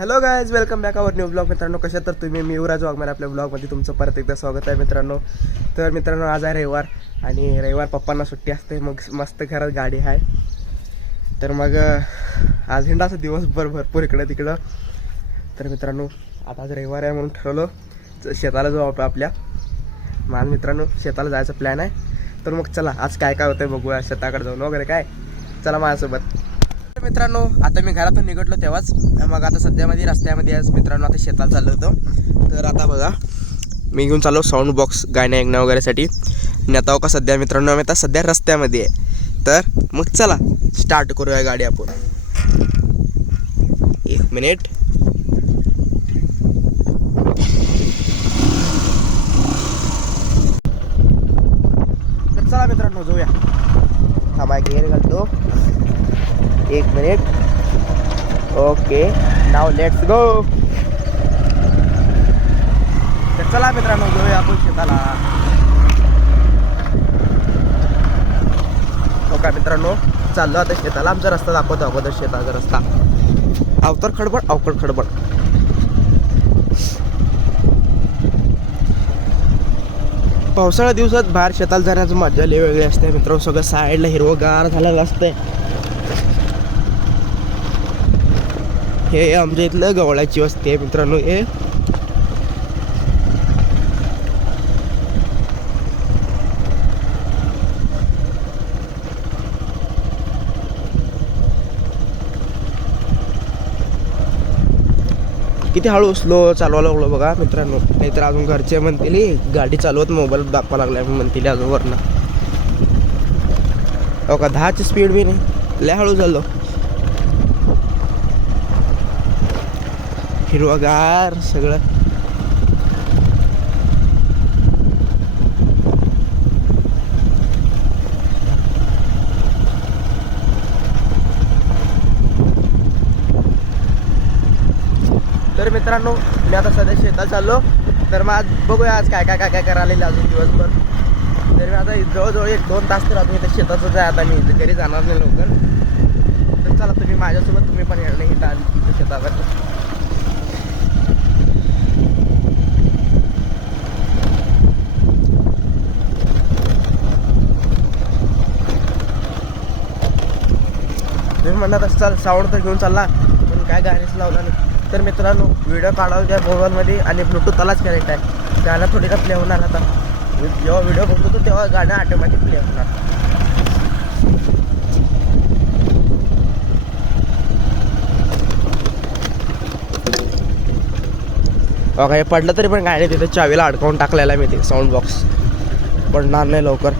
Hello guys, welcome back our new blog. मित्रांनो, कशा तर तुम्ही? मी युवराज वाघमारे आपल्या ब्लॉगमध्ये तुमचं परत एकदा स्वागत आहे मित्रांनो. तर मित्रांनो, आज आहे रविवार आणि रविवार पप्पांना सुट्टी असते, मग मस्त घरात गाडी आहे. तर मग आज हिंडाचा दिवसभर भरपूर इकडं तिकडं. तर मित्रांनो, आता आज रविवार आहे म्हणून ठरवलं शेताला जाऊ आपल्या. माझ मित्रांनो शेताला जायचा प्लॅन आहे. तर मग चला आज काय काय होतंय बघूया, शेताकडे जाऊन वगैरे काय. चला माझ्यासोबत. मित्रांनो, आता मी घरातून निघटलो तेव्हाच, मग आता सध्यामध्ये रस्त्यामध्ये आज मित्रांनो आता शेताला चाललो होतो. तर आता बघा मी घेऊन चाललो साऊंड बॉक्स गाणे ऐकणं वगैरेसाठी. आणि आता का सध्या मित्रांनो आम्ही आता सध्या रस्त्यामध्ये आहे. तर मग चला स्टार्ट करूया गाडी आपण. 1 मिनिट. तर चला मित्रांनो जाऊया. थांबा गेअर घालतो. 1 minute. Okay, now let's go. तर चला मित्रांनो जाऊया आपण शेताला. हो का मित्रांनो, चाललो आता शेताला. आमचा रस्ता दाखवतो अगोदर, शेताचा रस्ता. अवतर खडबड, अवकड खडबड. पावसाळ्या दिवसात बाहेर शेताला जाण्याची मजा लई वेगळी असते मित्रांनो. सगळं साईडला हिरवगार झालेलं असतंय. हे आमच्या इथलं गवळ्याची वस्ती आहे मित्रांनो. हे किती हळू स्लो चालवायला लागलो बघा मित्रांनो. नाहीतर अजून घरचे म्हणतील गाडी चालवत मोबाईल दाखवा लागलाय म्हणतील अजून वरनं. हो का, 10ची स्पीड बी नाही, लय हळू चाललो. हिरवगार सगळं. तर मित्रांनो, मी आता सध्या शेतात चाललो. तर मग आज बघूया आज काय काय काय काय करायला अजून दिवसभर. तर मी आता जवळजवळ 1-2 तास तर अजून इथं शेतातच आहे. आता मी घरी जाणार नाही लवकर. तर चला तुम्ही माझ्यासोबत, तुम्ही पण येणार नाही इथं तिथं शेतावर. तुम्ही म्हणणार चाल साऊंड तर घेऊन चालला पण काय गाणीच लावला नाही. तर मित्रांनो, व्हिडिओ काढावं त्या मोबाईलमध्ये आणि ब्लूटूथलाच कनेक्ट आहे. गाणं थोडी का प्ले होणार. आता जेव्हा व्हिडिओ बघतो तेव्हा गाणं ऑटोमॅटिक प्ले होणार. बघा, हे पडलं तरी पण काय नाही, तिथे चावीला अडकवून टाकलेला मी ते साऊंड बॉक्स. पडणार नाही लवकर.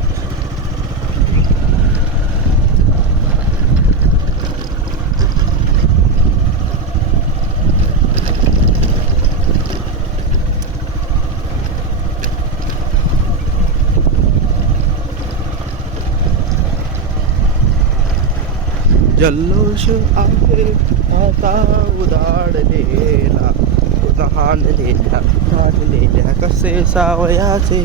जल्लोष आहे आता उदाडलेला, उदाहरलेल्या कसे सावयाचे.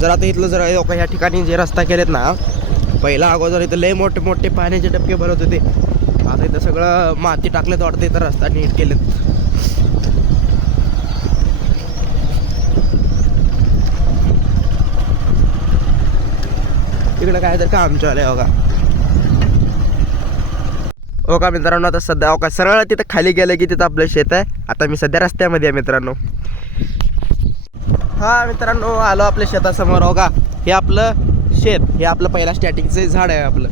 जर आता इथलं जर ह्या ठिकाणी जे रस्ता केलेत ना, पहिला अगोदर इथं लय मोठे मोठे पाण्याचे डबके भरत होते. आता इथं सगळं माती टाकलेत वाटतं, इथं रस्ता नीट केलेत. तिकडं काय तर काम चालू आहे बघा. हो का मित्रांनो, आता सध्या हो का सरळ तिथं खाली गेलं की तिथं आपलं शेत आहे. आता मी सध्या रस्त्यामध्ये आहे मित्रांनो. हा मित्रांनो, आलो आपल्या शेतासमोर. हो का, हे आपलं शेत, हे आपलं पहिला स्टॅटिंगचं झाड आहे आपलं.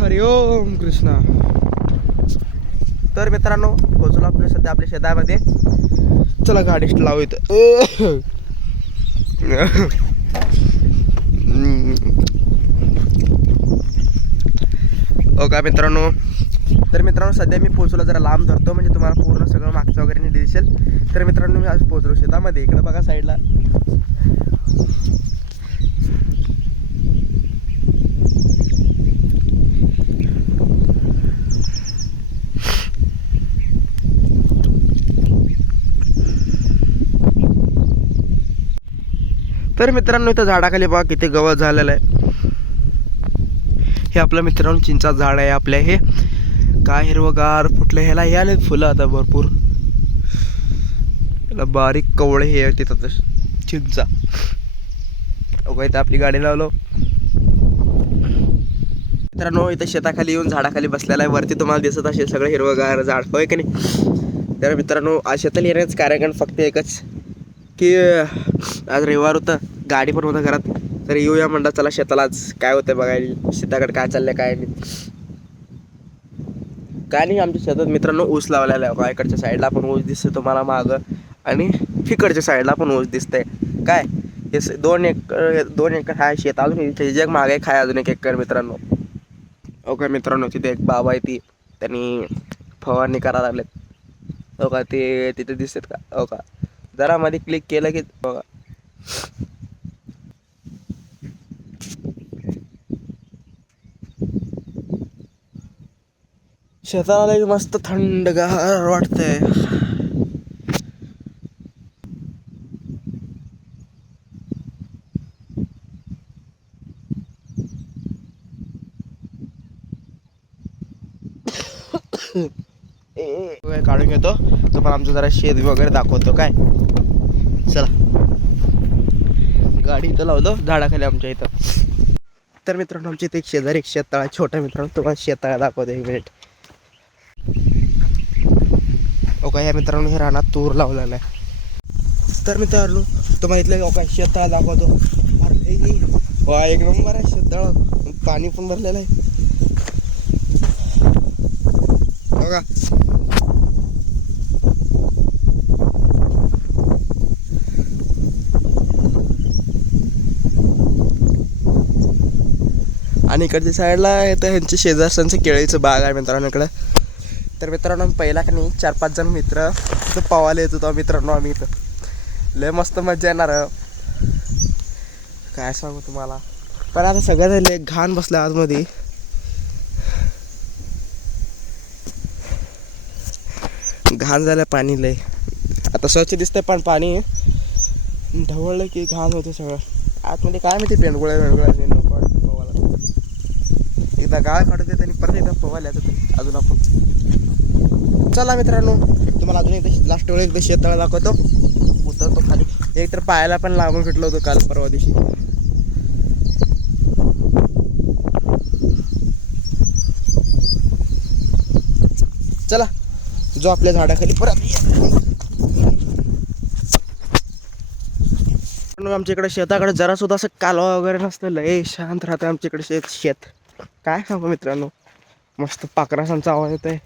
हरि ओम कृष्णा. तर मित्रांनो, पोहोचलो आपल्या सध्या आपल्या शेतामध्ये. चला गाडी लावू इथं. हो का मित्रांनो. तर मित्रांनो, सध्या मी पोहोचलो, जरा लांब धरतो म्हणजे तुम्हाला पूर्ण सगळं मागचं वगैरे नाही दिसेल. तर मित्रांनो, मी आज पोहोचलो शेतामध्ये. इकडं बघा साईडला. तर मित्रांनो इथं झाडाखाली बघा किती गवत झालेलं आहे. हे आपलं मित्रांनो चिंचाचं झाड आहे आपल्या. हे काय हिरवगार फुटलं, ह्याला हे आले फुलं आता भरपूर. त्याला बारीक कवळे हे तिथं चिंचा. अगं इथं आपली गाडी लावलो. मित्रांनो इथं शेताखाली येऊन झाडाखाली बसलेला आहे. वरती तुम्हाला दिसत असेल सगळं हिरवगार झाड, होय की नाही. तर मित्रांनो आज शेताला येण्याचं कारण फक्त एकच की आज रविवार होतं, गाडी पण होतं घरात. तर येऊया म्हणलं चला शेताला आज काय होतं बघायला, शेताकडे काय चाललंय काय नाही. काय नाही आमच्या शेतात मित्रांनो ऊस लावलेला आहे. इकडच्या साईडला पण ऊस दिसतोय तुम्हाला मागं, आणि इकडच्या साईडला पण ऊस दिसतंय. काय हे 2 एकर हा शेत. अजून जग मागे खाय अजून 1 एकर मित्रांनो. ओके मित्रांनो तिथे एक बाबा आहे, ती त्यांनी फवारणी करायला लागलेत. हो का ते तिथे दिसतात का? हो का जरा मध्ये क्लिक केलं की बघा. शेताला मस्त थंडगार वाटतंय. काढून घेतो तुम्हाला आमचं जरा शेत वगैरे दाखवतो. काय चला गाडी इथं लावलो झाडाखाली आमच्या इथं. तर मित्रांनो आमच्या इथे एक शेजारी एक शेततळा छोटा. मित्रांनो तुम्हाला शेततळा दाखवतो 1 मिनिट. ओके या मित्रांनो हे रानात तूर लावलेला आहे. तर मित्रांनो तुम्हाला इथलं ओके शेततळा दाखवतो. वा 1 नंबर आहे शेततळा, पाणी पण भरलेलं आहे बघा. आणि इकडच्या साईडला तर ह्यांच्या शेजारच्यांचं केळीचं बाग आहे मित्रांनो इकडं. तर मित्रांनो पहिला का नाही 4-5 जण मित्र इथं पवायला येत होतो मित्रांनो. आम्ही इथं लय मस्त मजा येणार काय सांगू तुम्हाला. पण आता सगळं झालं घाण बसलं आतमध्ये. घाण झालं पाणी लय. आता स्वच्छ दिसतंय पण पाणी ढवळलं की घाण होते सगळं आतमध्ये. काय माहिती पेंडगुळ्या नको वाटतं पवायला. एकदा गाळ काढत येत आणि परत एकदा पवायला येतं अजून आपण. चला मित्रांनो तुम्हाला अजून एकदा लास्ट वेळ एकदा शेताला दाखवतो. उतरतो खाली. एक तर पायाला पण लागून सुटलं होतं काल परवा दिवशी. चला जो आपल्या झाडाखाली परत. आमच्या इकडे शेताकडे जरा सुद्धा असं कालवा वगैरे नसतं, लय शांत राहतं आमच्या इकडे शेत. काय सांगू मित्रांनो मस्त पाखरांचा आवाज येतोय.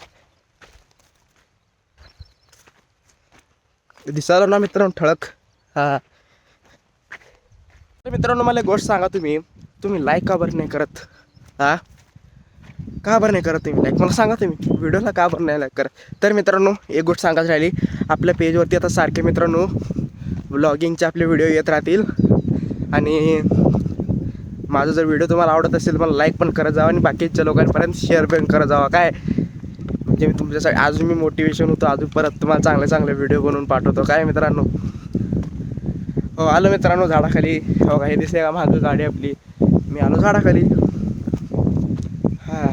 दिसायला ना मित्रांनो ठळक. हा मित्रांनो मला एक गोष्ट सांगा, तुम्ही लाईक का बरं नाही करत? हा का बरं नाही करत तुम्ही लाईक? मला सांगा तुम्ही व्हिडिओला का बरं नाही लाईक करत? तर मित्रांनो एक गोष्ट सांगायची राहिली, आपल्या पेजवरती आता सारखे मित्रांनो व्लॉगिंगचे आपले व्हिडिओ येत राहतील. आणि माझा जर व्हिडिओ तुम्हाला आवडत असेल मला लाईक पण करत जावा आणि बाकीच्या लोकांपर्यंत शेअर पण करत जावा. काय म्हणजे मी तुमच्यासाठी अजून मी मोटिवेशन होतो, अजून परत तुम्हाला चांगले चांगले व्हिडिओ बनवून पाठवतो. काय मित्रांनो हो आलो मित्रांनो झाडाखाली. हो का हे दिसते का मागं गाडी आपली. मी आलो झाडाखाली. हां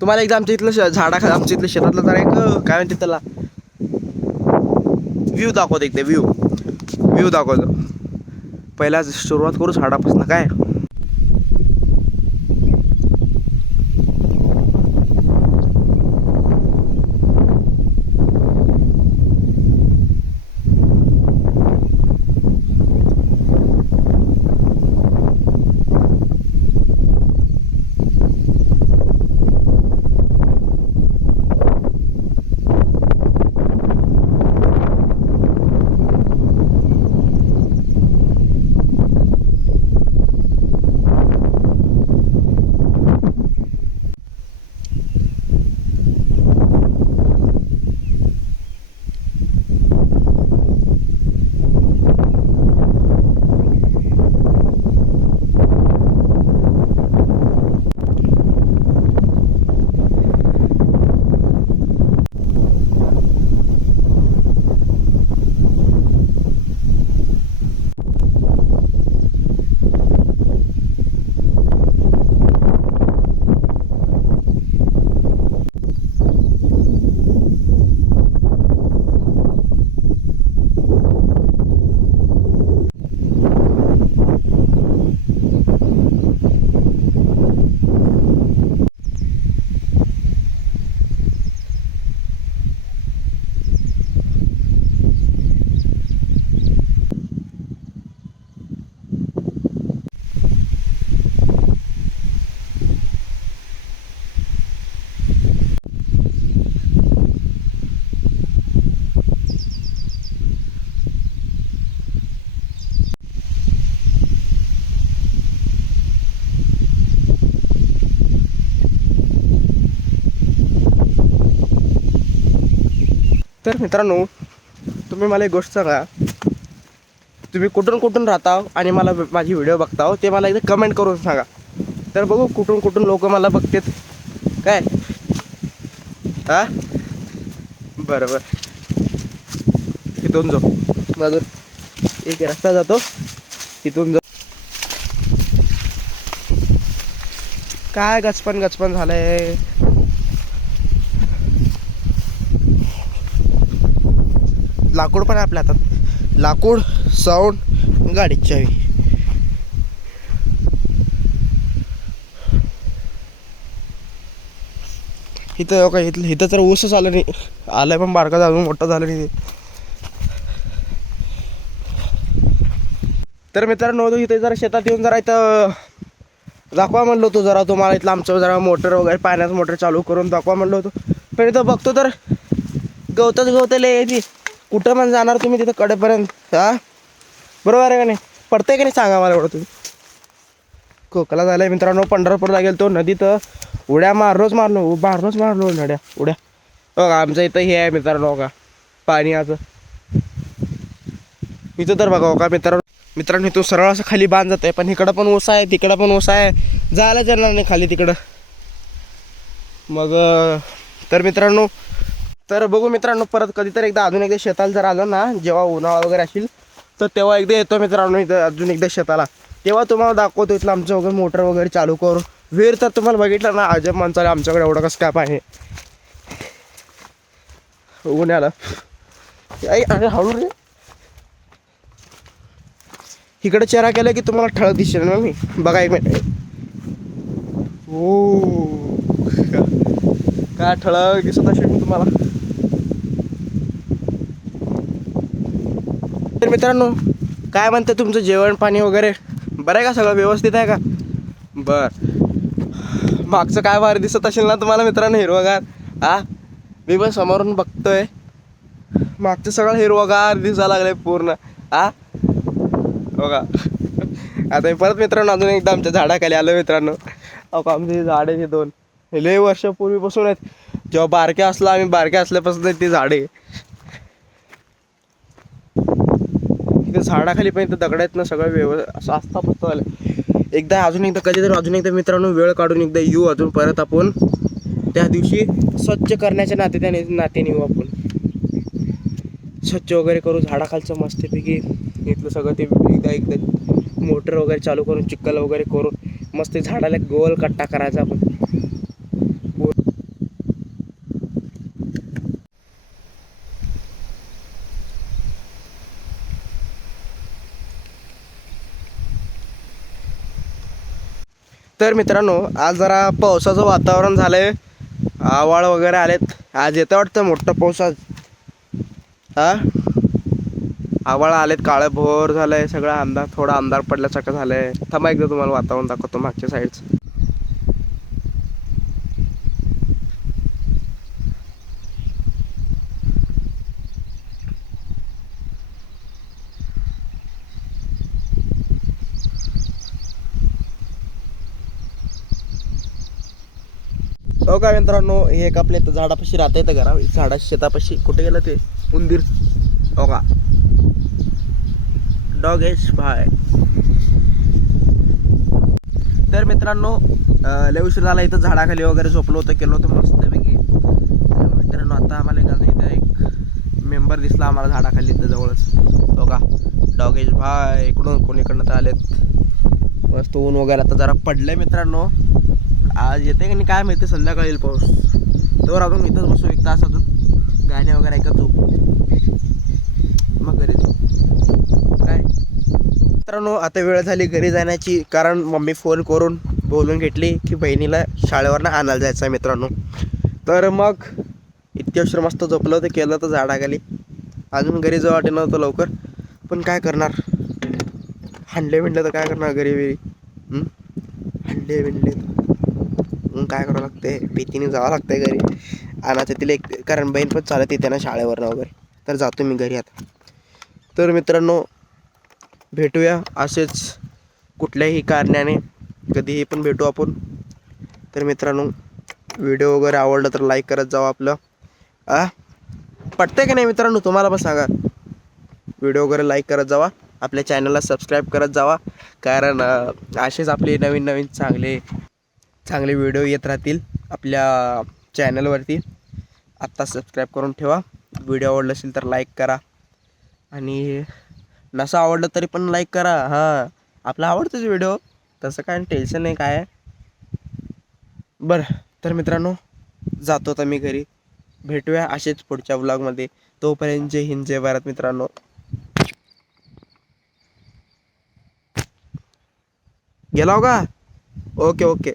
तुम्हाला एकदा आमच्या इथलं झाडाखाली आमच्या इथलं शेतातलं जरा एक काय म्हणते त्याला व्ह्यू दाखवतो. एकदा व्ह्यू दाखवतो. पहिला सुरुवात करू झाडापासून. काय तर मित्रांनो, तुम्ही मला एक गोष्ट सांगा, तुम्ही कुठून कुठून राहता आणि मला माझी व्हिडिओ बघता ते मला एकदा कमेंट करून सांगा. तर बघू कुठून कुठून लोक मला बघतात काय. हां बरं इथून जाऊ बाजून एक रस्ता जातो तिथून जाऊ. काय गचपन झालंय. लाकूड पण आहे आपल्या हातात, लाकूड, साऊंड, गाडीची चावी. इथं काय इथं तर ऊसच आलं नाही, आलंय पण बारका अजून मोठं झालं नाही. तर मित्रांनो, इथे जरा शेतात येऊन जरा इथं दाखवा म्हणलो होतो, जरा तुम्हाला इथलं आमचं जरा मोटर वगैरे पाण्याचं मोटर चालू करून दाखवा म्हणलो होतो. पण इथं बघतो तर गवत लय ती. कुठं पण जाणार तुम्ही तिथं कडेपर्यंत. हां बरोबर आहे का नाही, पडतंय का नाही सांगा मला एवढं तुम्ही. खोकला झालाय मित्रांनो. पंढरपूरला गेलो तो नदीत उड्या मारलोच मारलो नड्या उड्या. बघा आमचं इथं हे आहे मित्रांनो, का पाण्याचं इथं तर बघा का मित्रांनो इथं सरळ असं खाली बांध जात आहे. पण इकडं पण ओसा आहे, तिकडं पण ओसा आहे, जायला येणार नाही खाली तिकडं. मग तर मित्रांनो, तर बघू मित्रांनो, परत कधीतरी एकदा अजून एकदा शेताला जर आलो ना, जेव्हा उन्हाळा वगैरे असेल तर तेव्हा एकदा येतो मित्रांनो इथं अजून एकदा शेताला. तेव्हा तुम्हाला दाखवतो इथलं आमचं वगैरे मोटर वगैरे चालू करून. विहीर तर तुम्हाला बघितलं ना, अजब माणसाला आमच्याकडे एवढं कसं काय पाणी उन्हाळा. अरे हळू रे, इकडे चेहरा केला की तुम्हाला ठळक दिसेल ना. मी बघा एक मिनिट. हो काय ठळक दिसत असेल मी तुम्हाला. तर मित्रांनो, काय म्हणते तुमचं जेवण पाणी वगैरे बरं आहे का, सगळं व्यवस्थित आहे का. बर मागचं काय भारी दिसत असेल ना तुम्हाला मित्रांनो, हिरवगार. हा मी पण समोरून बघतोय, मागचं सगळं हिरवगार दिसायला लागलंय पूर्ण. हा बघा आता परत मित्रांनो अजून एकदा आमच्या झाडाखाली आलो मित्रांनो. अहो आमचे झाडे हे दोन लय वर्षापूर्वीपासून आहेत. जेव्हा बारके असला आम्ही बारके असल्यापासून ती झाडे इथे झाडाखाली पण इथं दगड आहेत ना, सगळं असं आस्था पस्त झालं. एकदा अजून एकदा मित्रांनो वेळ काढून एकदा येऊ अजून परत आपण. त्या दिवशी स्वच्छ करण्याच्या नात्याने येऊ आपण. स्वच्छ वगैरे करू झाडाखालचं मस्तपैकी. इथलं सगळं ते एकदा मोटर वगैरे चालू करून चिखल वगैरे करून मस्त झाडाला गोल कट्टा करायचा आपण. तर मित्रांनो, आज जरा पावसाचं वातावरण झालंय, आवाळ वगैरे आलेत. आज येतं वाटतं मोठं पाऊस आज. हा आवाळ आलेत, काळं भोर झालंय सगळं, अंधार थोडा अंधार पडल्यासारखं झालंय. थांबा एकदा तुम्हाला वातावरण दाखवतो मागच्या साईडचं. हो का मित्रांनो, हे एक आपल्या इथं झाडापाशी राहता येतं घरा, झाडाच्या शेतापाशी. कुठे गेलं ते उंदीर. हो का डॉगेश भाय. तर मित्रांनो लय उशीर झाला, इथं झाडाखाली वगैरे झोपलो होतं, केलं होतं मस्तपैकी. मित्रांनो आता आम्हाला इथं एक मेंबर दिसला आम्हाला झाडाखाली इथं जवळच. हो का डॉगेश भाय इकडून कोणीकडनं तर आलेत. मस्त ऊन वगैरे आता जरा पडलंय मित्रांनो. आज येते का नाही काय माहिती, संध्याकाळी येईल पाऊस. तर अजून इथंच बसू एक तास अजून, गाणे वगैरे ऐकत झोपू, मग घरी जाऊ. काय मित्रांनो आता वेळ झाली घरी जाण्याची, कारण मम्मी फोन करून बोलून घेतली की बहिणीला शाळेवरनं आणायला जायचं आहे मित्रांनो. तर मग इतक्या उशीर मस्त झोपलं होतं, केलं तर झाडाखाली. अजून घरी जाऊ वाटे नव्हतं लवकर, पण काय करणार, हांडले विणले तर काय करणार घरी वेळी. हांडले विणले काय करावं लागते, भीतीने जावं लागतंय घरी आणायचं तिला एक, कारण बहीण पण चालत येते ना शाळेवरनं वगैरे. तर जातो मी घरी आता. तर मित्रांनो भेटूया असेच कुठल्याही कारणाने, कधीही पण भेटू आपण. तर मित्रांनो व्हिडिओ वगैरे आवडलं तर लाईक करत जाऊ आपलं. पटतंय का नाही मित्रांनो, तुम्हाला पण सांगा. व्हिडिओ वगैरे लाईक करत जावा, आपल्या चॅनलला सबस्क्राईब करत जावा, कारण असेच आपले नवीन नवीन चांगले चांगले व्हिडिओ येत राहतील आपल्या चॅनलवरती. आत्ता सबस्क्राईब करून ठेवा. व्हिडिओ आवडला असेल तर लाईक करा, आणि नसं आवडलं तरी पण लाईक करा. हां, आपला आवडतोच व्हिडिओ, तसं काय टेन्शन नाही काय. बरं, तर मित्रांनो जातो आता मी घरी. भेटूया असेच पुढच्या व्लॉगमध्ये. तोपर्यंत जय हिंद, जय भारत मित्रांनो. गेला हो का? Okay okay.